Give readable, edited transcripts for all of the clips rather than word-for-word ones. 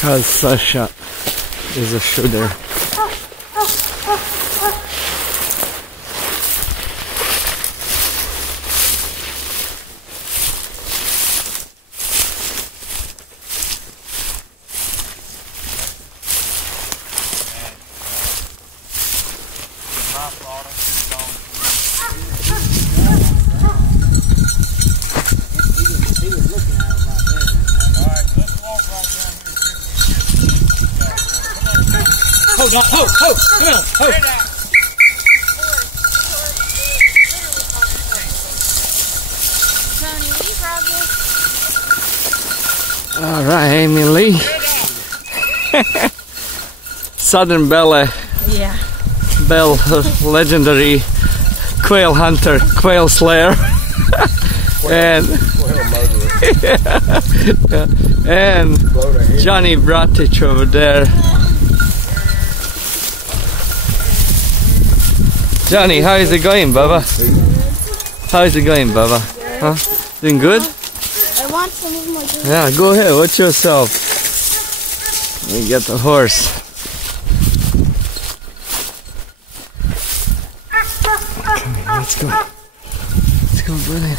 because Sasha is a shooter. Ho, come on, ho. Tony, will you grab this? All right, Amy Lee. Southern Belle. Yeah. Belle, legendary quail hunter, quail slayer, and and Johnny Bratich over there. Johnny, how is it going, Baba? How is it going, Baba? Huh? Doing good? I want some of my drink. Yeah, go ahead. Watch yourself. You get the horse. Come here, let's go. Let's go, buddy.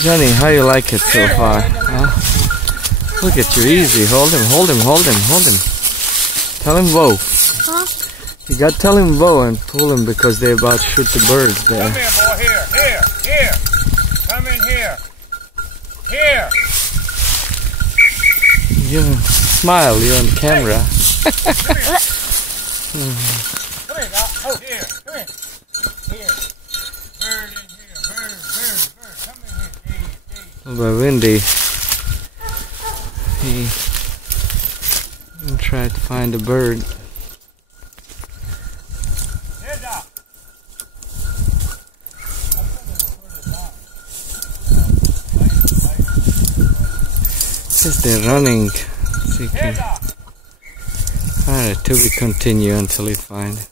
Johnny, how you like it so far? Huh? Look at you, easy. Hold him, hold him, hold him, hold him. Tell him whoa. Huh? You got to tell him whoa and pull him because they're about to shoot the birds there. Come here, boy, here. Come in here. Here. You smile, you're on camera. Come here, Doc. Oh, here. Come here. Here. Bird in here. Bird. Come in here. By Windy, he tried to find a bird. Here, Doc. Since they're running, Here, Doc. alright, to be continued until he find it.